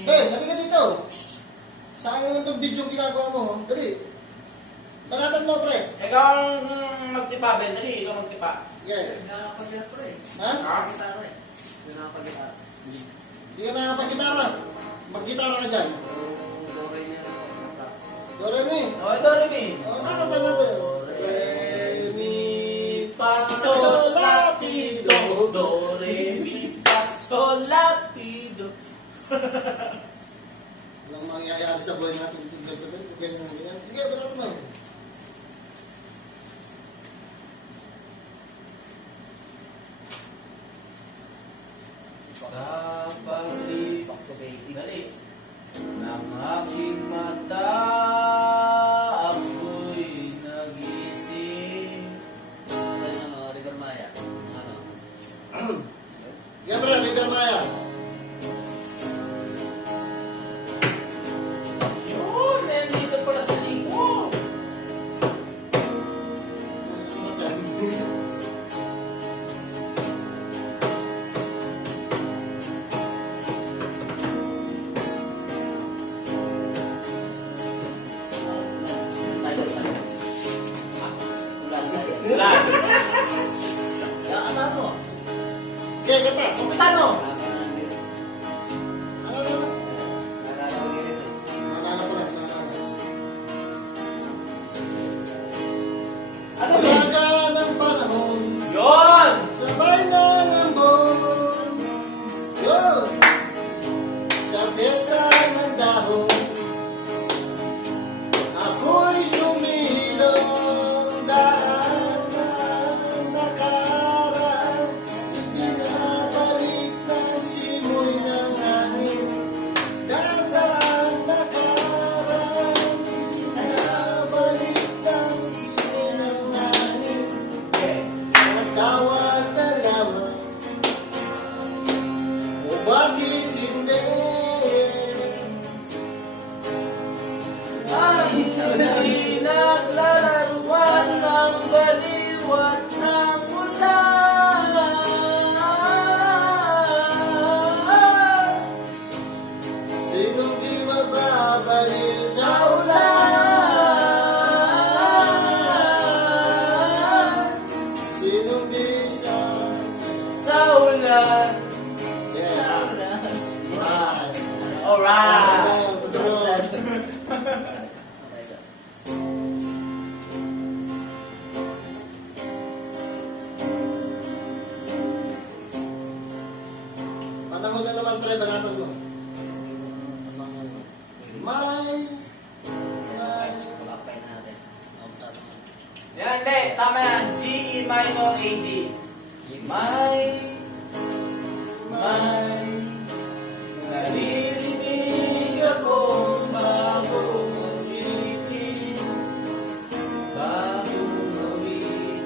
Hey, dali ka dito. Sayang itong video yung ginagawa mo. Dali. Banatan mo, pre. Ikaw ang magtipa, Ben. Dali, ikaw magtipa. Yeah. Nakakapagitara, pre. Ha? Nakakapagitara eh. Nakakapagitara. Hindi ka nakapag-gitara. Mag-gitara ka dyan. Doray niya lang. Do, re, mi. O, ito, Remy. Kakanta natin. Re, mi, fa, sol, la, ti, do. Do, re, mi, fa, sol, la, ti, do. Walang mangyayari sa buhay natin. Ganyan ang ganyan. Sige, banatan mo. Sa paglibak Back to basics. dali ng aking mata, ako'y nagising. Ano yun, ano, River Maya? Ano? Sige, pre, River Maya. Yun, nandito pala sa liko. Tayo, tayo. Ulan tayo. Ulan. Kaya ano mo? Okay, kanta. Umpisa mo. Ano, ano, ano? Nakakawin eh. Naalala ko lang, naalala ko. Ano ba? Umaga ng panahon, Yun. sabay na ng buwan. Yun! Sa piyesta ng dahon, ako'y sumilong daan-daan nakaraan. Ibinabalik ng simoy ng hangin, daan-daan nakaraan. Ibinabalik ng simoy ng hangin, natawag na lamang. O bakit hindi? Ay, hindi naglalaruan ng baliwat ng ulan. Sinong di mababaliw sa ulan? Sinong di Sa ulan. Yeah. Right. Alright. Panahon na naman, pre, banatan mo. May Yan, hindi. Tama yan. G minor AD. May naririnig akong bagong awitin. Bagong awitin.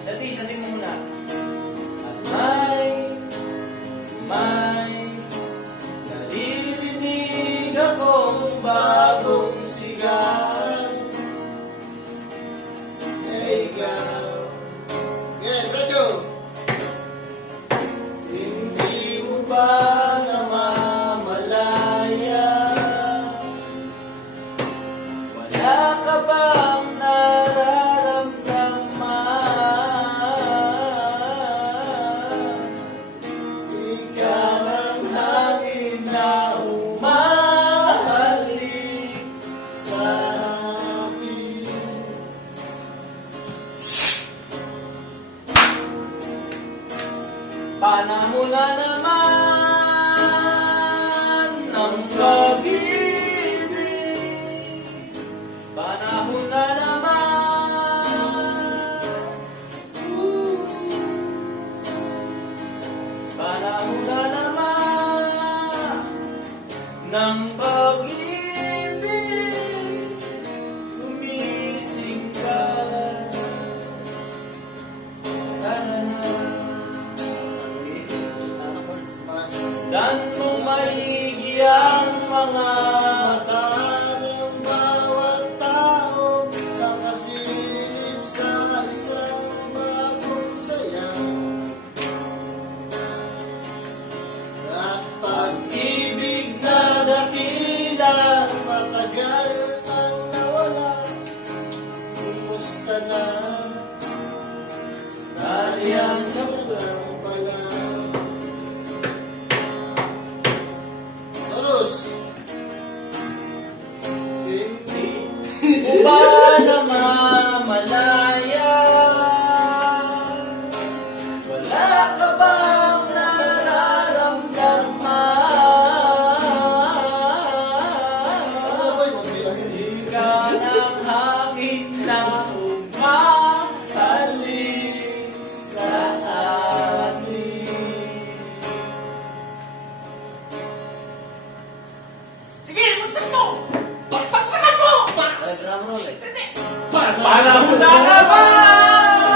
Sa di mo muna. At may naririnig akong bagong sigaw. ikaw. Yeah, diretso. Hindi mo ba namamalaya? Wala ka bang nararamdaman? Ikaw ang hangin na umahalik sa atin. Panahon na naman ng pag-ibig. Panahon na naman. Panahon na naman ng pag-ibig. Gumising ka. Dan mong maigi ang mga Mata ng bawat tao nakasilip sa isang bagong saya. At pag Diyos. Hindi. Mo ba namamalaya? Wala ka bang Ano nararamdaman? ba yung mabilang Di yun? ka ng hangin na umahalik sa atin. Sige, buksan mo! Pagpagsakan mo! Ay, drama roll eh. Panahon na naman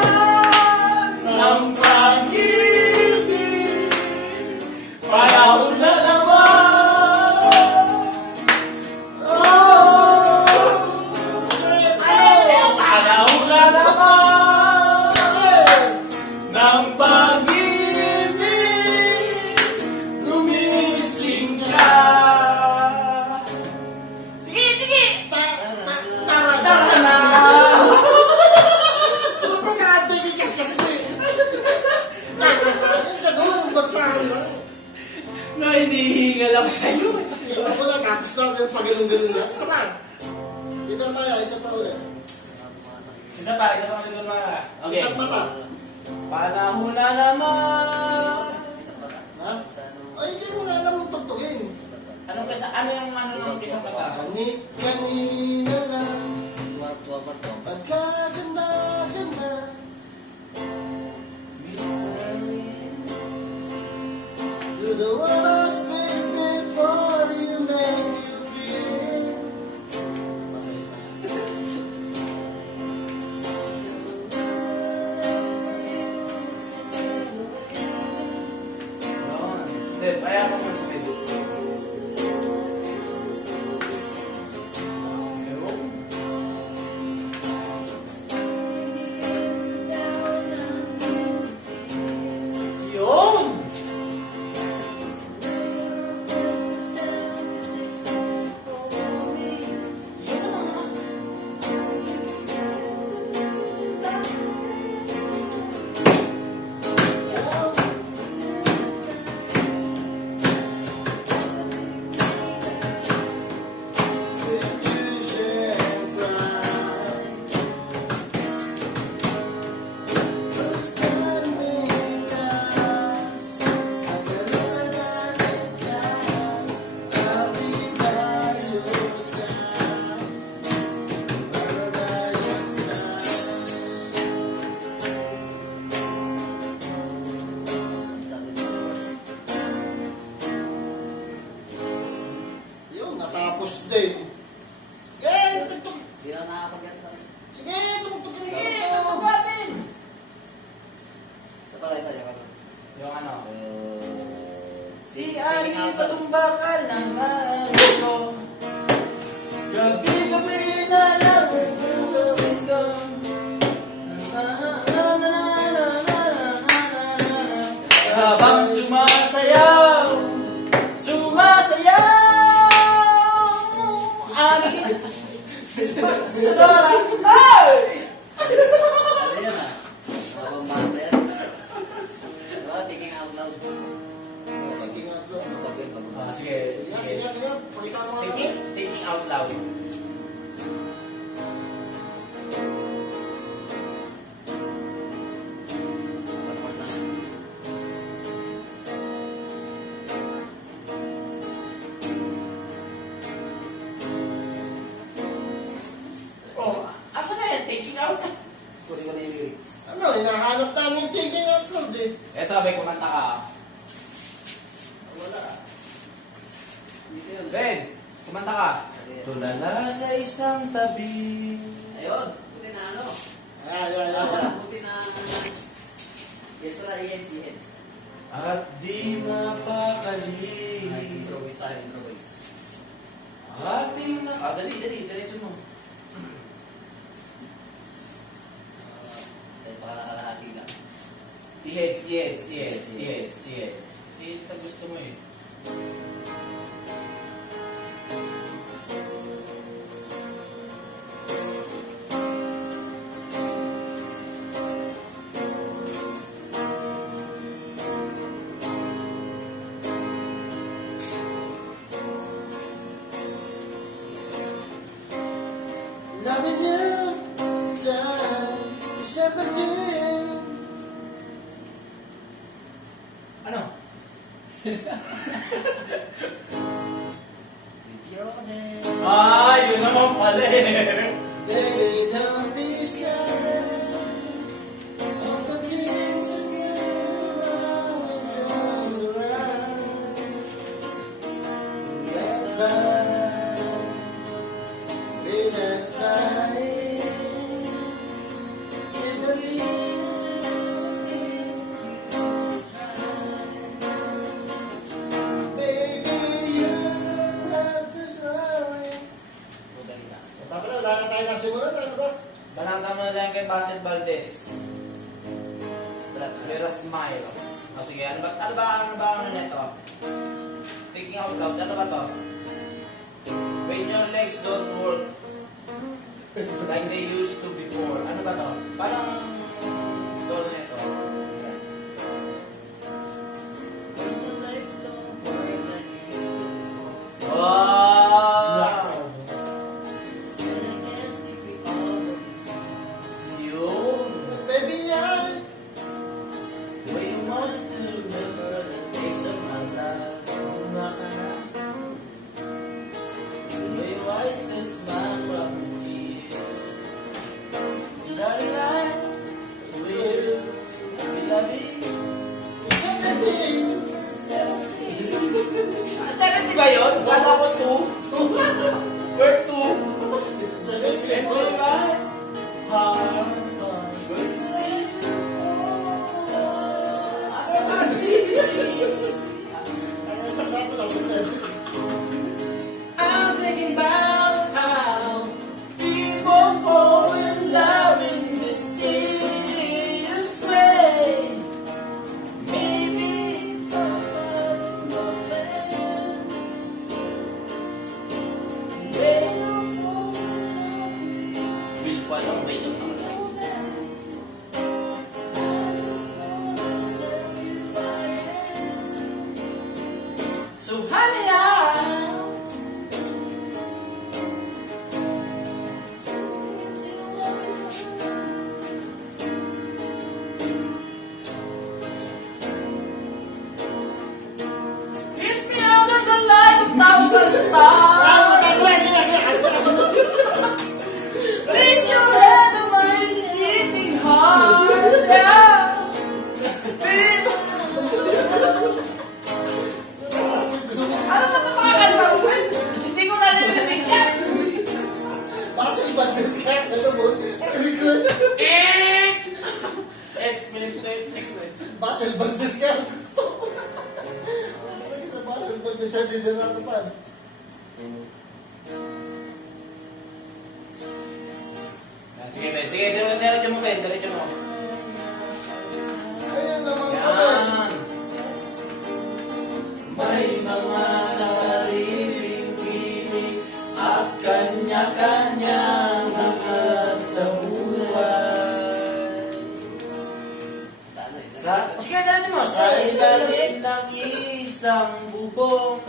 ng pag-ibig. Panahon na naman. Oh, panahon na naman ng pag-ibig. Gumising ka. Sige, sige. Tara na. Puto ka, tigil-kas-kas mo eh. Ang gagawin ng bagsakan lang. Na hinihingal ako sa'yo. Iba ko lang, tapos na yung pag-ganun-ganun na. Isa pa. Iba pa yan, isa pa ulit. Isa pa kasi doon mga. Okay. Isang mata. Panahon na naman. Ha? Ay, hindi mo nga alam yung tugtugin. Ano yung isang mata? Kanina lang, Tuwa pa to. pagkaganda-ganda. Do the one I spit before you make you feel. Hindi, kaya ako sa speed. Yun! Yun, natapos din. Eh, tugtog. Hindi na nakakapaganda. Sige, tumugtog ka. Sige, natugapin! Ito pala sa'yo. Yung ano? Si Taking Ali out. patumbakal ng maraming ko. Gabi-gabi na lang sa disco. Habang sumasayaw, ani sa dora, ay! Ano yun ah? Mabambata yan. Diba, thinking out loud. Thinking out loud. Pag-pag. Sige, Sige. Pakita mo nga. Thinking out loud. Oh, asa na yan? Thinking out? Kunin ko na yung lyrics. Ano, hinahanap namin yung thinking out loud eh. Eto, may kumanta ka. Wala. Dito yun. Ben, kumanta ka. Tulala sa isang tabi. Ayun. Buti na ano. Buti na... Yes pala, yes. At di Ay, mapakali. improvise tayo, improvise. Ating na... dali, diretso mo. Tayo pakakalahati lang. Yes. Yes, ang gusto mo eh. loving you time December day. Ano? With your name. Yun naman pala eh. Baby, don't be scared of the things that you know when you're around. Get by with a smile in the baby, you don't have to worry. Huwag isa. Tapos na, wala na tayo nasimulan, ano ba? Banata mo na lang kay Basil Valdez. Wala pa. You're a smile. O sige, ano ba ano nito? Thinking out loud, ano ba to? When your legs don't work like they used to before. Ano ba to? Parang doon nito. When the legs don't work like you used to before. Wow! And I can't sleep with all the people. Yun! Baby, I We must remember the days of my life. May wise to smile from your tears. Darling, I will be loving. 17. 70 ba yun? Kala ko 2. We're 2. 17. And my heart will stay. I'm thinking about how people fall in love in mysterious way. Maybe it's all in the land. They don't fall in love. Will pa lang may So honey, kiss me under the light of thousand stars. Place your head on my beating heart. Yeah. Babe. Ano ba ito mga kanta ko? Hindi ko nalilinig yan. Basil Valdez ka, alam mo? Request. Basil Valdez ka, gusto ko. Sa Basil Valdez, sa hindi na naman. Sige, diretso mo, Ben. Diretso mo. Ayun naman pala. Yan. May mga sariling piling at kanya-kanyang hangad sa buhay. Tama ito. Sige, ganun mo. Sa ilalim ng isang bubong,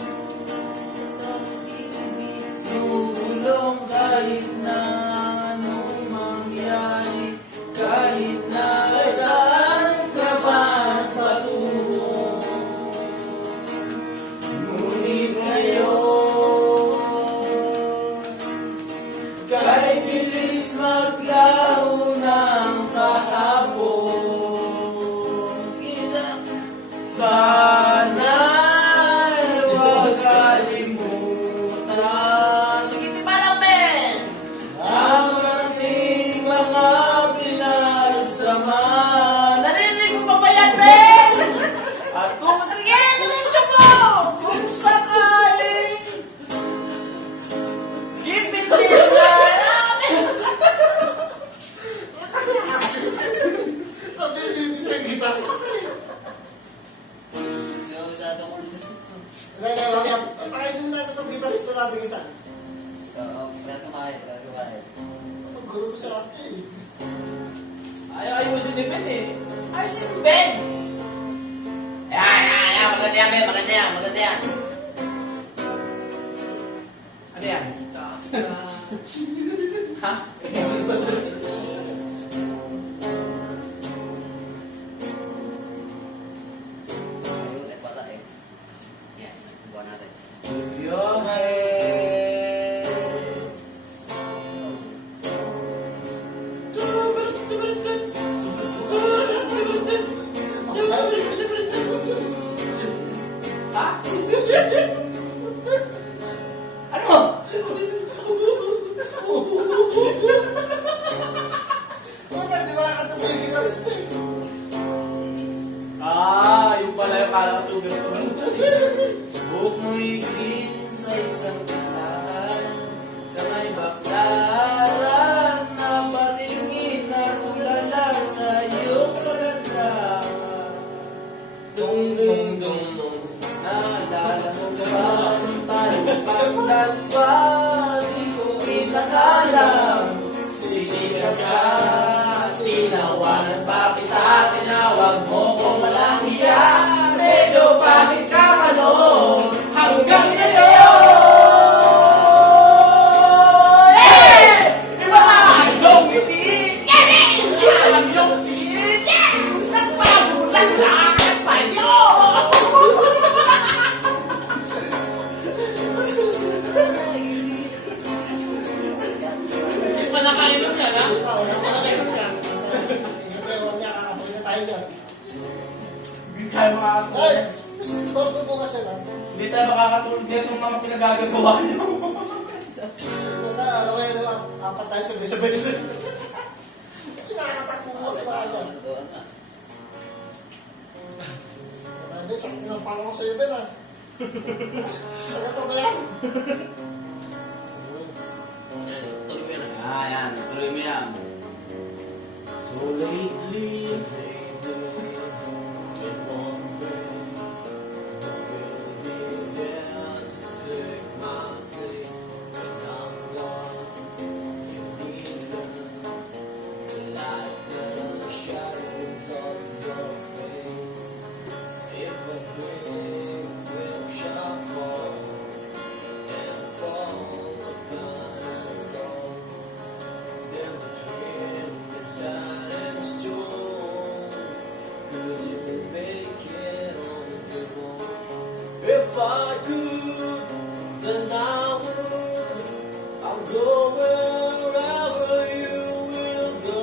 lulong kahit na anong mangyari, kahit na saan ka ba patungo. Ngunit ngayon, kahit bilis maglaho ng kahapon, sana'y huwag kalimutan. Sige, di pa lang, Ben! Ang ating mga pinagsama. Narinig mo pa ba yan, Ben? At kung sige, diretso mo! Kung sakaling keep it in Sabi, hindi siya gitas. Hindi ako masyado ko rin. Pakainin mo natin itong gitarista natin isa. Press kumain. Gulo ko sa akin eh. ayusin ni Ben eh. Ayusin ni Ben! Yan. Maganda yan, Ben. Maganda yan. Ano yan? Ha? your head. Ha? Ano? Puta, di ba kanta sa Unicorn State? Yung pala yung kala ko tugil ko. Buhok mo'y green sa isang kanahan, sa may baklaran na patingin na tulala sa iyong kagandahan. Dung dung dung dung, naalala mo ba nung tayo pagdalwa, di ko inakalam. Sisikat ka, tinawanan pa kita, tinawag mo ko walang hiya. Medyo bakit ka ano, hanggang ngayon. Iba ka ang iyong ngiti, iba ang iyong ngiti, nagpagulan na sa'yo. Hindi pa nakainom yan, ha? Ikaw, nakakainom yan. Hindi, huwag niya, kakatuloy na tayo dyan. Hindi tayo makakatulog. Ay, boss mo bukas yan, ha? Hindi tayo makakatulog dito ng mga pinagagagawa niyo. Puta, ano kayo naman? Apat tayo sabay-sabay nila. Nakakatakbo mo boss mga agad. Doon na. Marami, sakit ng pangako sa'yo, Ben, ha? Sakit pa ba yan? Yan, tuloy mo yan, ha? Yan. Tuloy mo yan. So lately, if I could, then I would. I'll go wherever you will go,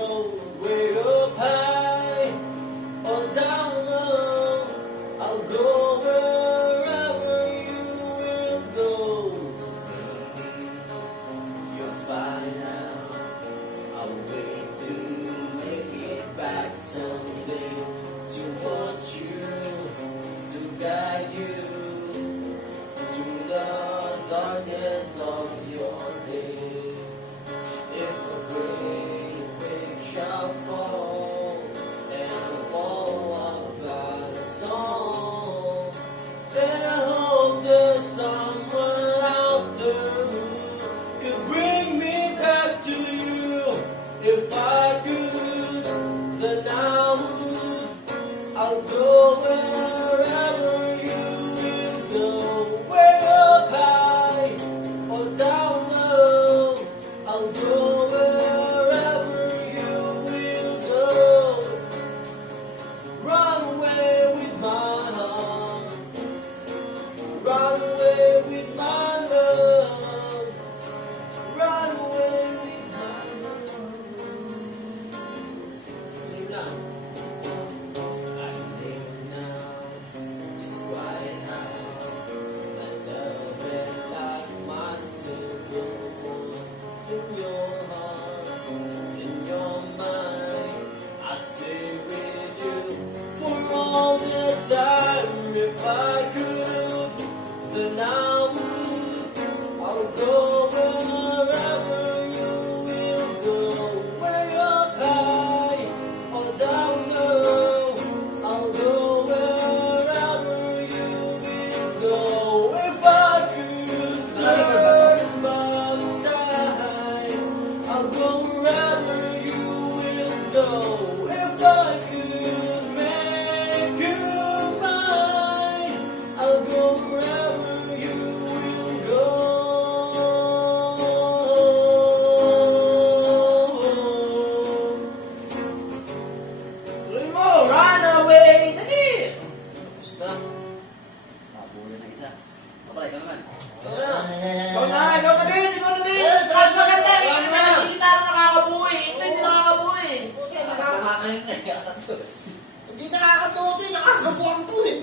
way up high or down low. I'll go wherever you will go. You'll find out I'll wait to make it back someday, to watch you, to guide you to the darkness of your day. If a great wave shall fall and fall about us all, then I hope there's someone out there who could bring me back to you. If I could, then I would. I'll go wherever you will go, way up high or down low. I'll go wherever you will go. Run away with my heart, run away with my love, run away with my love. Live lang. I live now, just right now. My love and life, my single one. In your heart, in your mind, I stay with you for all the time. If I could, then I would. I'll go wherever you will go, way up high or down low. I'll go wherever you will go. If I could turn back time, I'll go wherever you will go. If I could make you mine, I'll go wherever you akin na yan. Hindi nakakatawa to eh. Nakakabuang to eh.